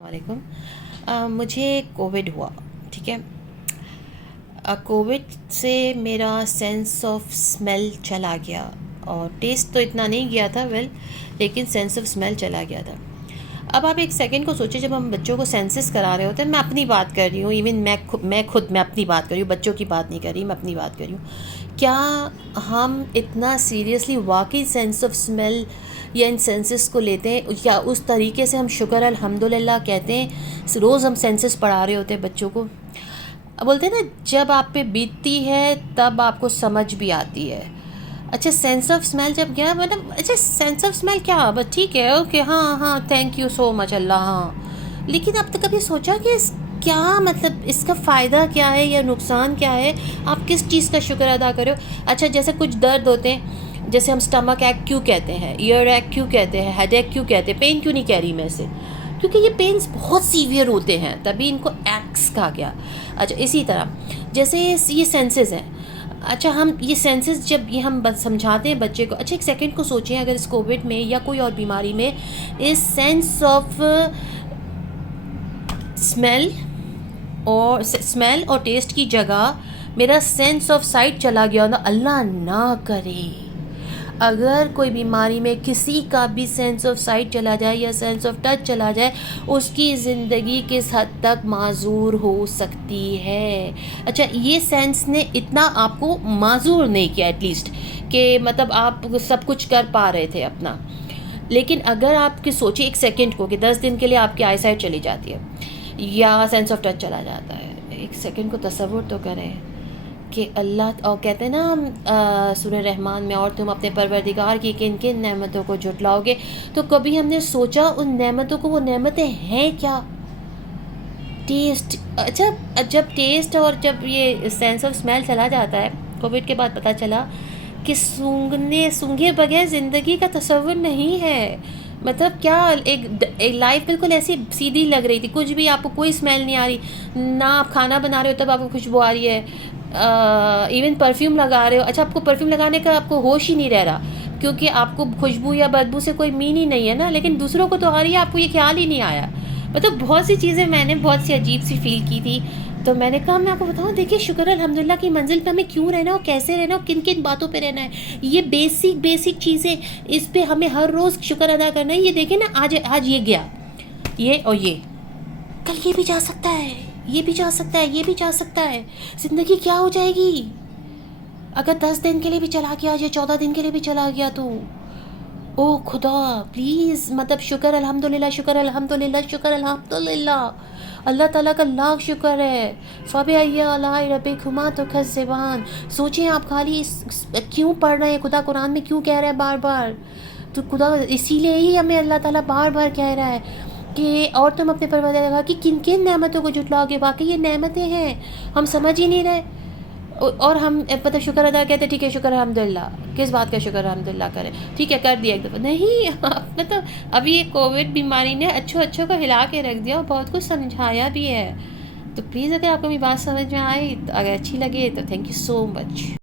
वालेकुम। मुझे कोविड हुआ, ठीक है। कोविड से मेरा सेंस ऑफ स्मेल चला गया और टेस्ट तो इतना नहीं गया था, लेकिन सेंस ऑफ स्मेल चला गया था। अब आप एक सेकंड को सोचिए, जब हम बच्चों को सेंसस करा रहे होते हैं, मैं अपनी बात कर रही हूँ, इवन मैं अपनी बात कर रही हूँ, बच्चों की बात नहीं कर रही, मैं अपनी बात कर रही हूँ। क्या हम इतना सीरियसली वाकई सेंस ऑफ स्मेल या इन सेंसस को लेते हैं, या उस तरीके से हम शुक्र अल्हम्दुलिल्लाह कहते हैं? रोज़ हम सेंसस पढ़ा रहे होते हैं बच्चों को। अब बोलते हैं ना, जब आप पे बीतती है तब आपको समझ भी आती है। अच्छा, सेंस ऑफ स्मेल जब गया, मतलब अच्छा सेंस ऑफ स्मेल क्या, बस ठीक है, ओके, हाँ हाँ, थैंक यू सो मच अल्लाह, हाँ। लेकिन अब तक कभी सोचा कि क्या मतलब इसका फ़ायदा क्या है या नुकसान क्या है? आप किस चीज़ का शुक्र अदा करो? अच्छा, जैसे कुछ दर्द होते हैं, जैसे हम स्टमक एक क्यों कहते हैं, ईयर एक क्यों कहते हैं, हेड एक क्यों कहते हैं, पेन क्यों नहीं कह रही मैं इसे, क्योंकि ये पेन्स बहुत सीवियर होते हैं, तभी इनको एक्स कहा गया। अच्छा, इसी तरह जैसे ये सेंसेस हैं। अच्छा, हम ये सेंसेस जब ये हम समझाते हैं बच्चे को, अच्छा एक सेकंड को सोचें, अगर इस कोविड में या कोई और बीमारी में इस सेंस ऑफ स्मेल और टेस्ट की जगह मेरा सेंस ऑफ साइट चला गया ना, अल्लाह ना करे। अगर कोई बीमारी में किसी का भी सेंस ऑफ साइट चला जाए या सेंस ऑफ टच चला जाए, उसकी ज़िंदगी किस हद तक माजूर हो सकती है। अच्छा, ये सेंस ने इतना आपको माजूर नहीं किया एटलीस्ट, कि मतलब आप सब कुछ कर पा रहे थे अपना। लेकिन अगर आपके सोचिए एक सेकंड को कि 10 दिन के लिए आपकी आई साइट चली जाती है या सेंस ऑफ टच चला जाता है, एक सेकंड को तसव्वुर तो करें कि अल्लाह, और कहते हैं ना सूरह रहमान में, और तुम अपने परवरदिगार की किन किन नेमतों को झुटलाओगे। तो कभी हमने सोचा उन नेमतों को, वो नेमतें हैं क्या? टेस्ट। अच्छा, जब टेस्ट और जब ये सेंस ऑफ स्मेल चला जाता है, कोविड के बाद पता चला कि सूंघे बगैर ज़िंदगी का तसव्वुर नहीं है। मतलब क्या, एक लाइफ बिल्कुल ऐसी सीधी लग रही थी, कुछ भी आपको कोई स्मेल नहीं आ रही ना, आप खाना बना रहे हो तब आपको खुशबू आ रही है, इवन परफ्यूम लगा रहे हो। अच्छा, आपको परफ्यूम लगाने का आपको होश ही नहीं रह रहा, क्योंकि आपको खुशबू या बदबू से कोई मीन ही नहीं है ना, लेकिन दूसरों को तो आ रही है, आपको ये ख्याल ही नहीं आया। मतलब बहुत सी चीज़ें मैंने बहुत सी अजीब सी फील की थी। तो मैंने कहा मैं आपको बताऊं, देखिए शुक्र अल्हम्दुलिल्लाह की मंजिल पे हमें क्यों रहना और कैसे रहना और किन किन बातों पे रहना है, ये बेसिक चीज़ें, इस पे हमें हर रोज़ शुक्र अदा करना है। ये देखें ना, आज ये गया, ये और ये, कल ये भी जा सकता है, ये भी जा सकता है, ये भी जा सकता है। ज़िंदगी क्या हो जाएगी अगर 10 दिन के लिए भी चला गया या 14 दिन के लिए भी चला गया तो? ओ खुदा प्लीज़, मतलब शुक्र अल्हम्दुलिल्लाह, शुक्र अल्हम्दुलिल्लाह, शुक्र अल्हम्दुलिल्लाह। अल्लाह ताला का लाख शुक्र है। फ़बिअय्यि आलाइ रब्बिकुमा तुकज़्ज़िबान। सोचें आप खाली क्यों पढ़ रहे हैं, खुदा कुरान में क्यों कह रहा है बार बार? तो खुदा इसीलिए ही हमें अल्लाह ताला बार बार कह रहा है कि और तुम अपने परवरदिगार की किन किन नेमतों को जुटलाओगे। वाकई ये नेमतें हैं, हम समझ ही नहीं रहे, और हम मतलब शुक्र अदा कहते, ठीक है शुक्र अल्हम्दुलिल्लाह, किस बात का शुक्र अल्हम्दुलिल्लाह करें, ठीक है कर दिया एक दफ़ा, नहीं मतलब अभी ये कोविड बीमारी ने अच्छों को हिला के रख दिया और बहुत कुछ समझाया भी है। तो प्लीज़ अगर आपको मेरी बात समझ में आई, तो अगर अच्छी लगे तो थैंक यू सो मच।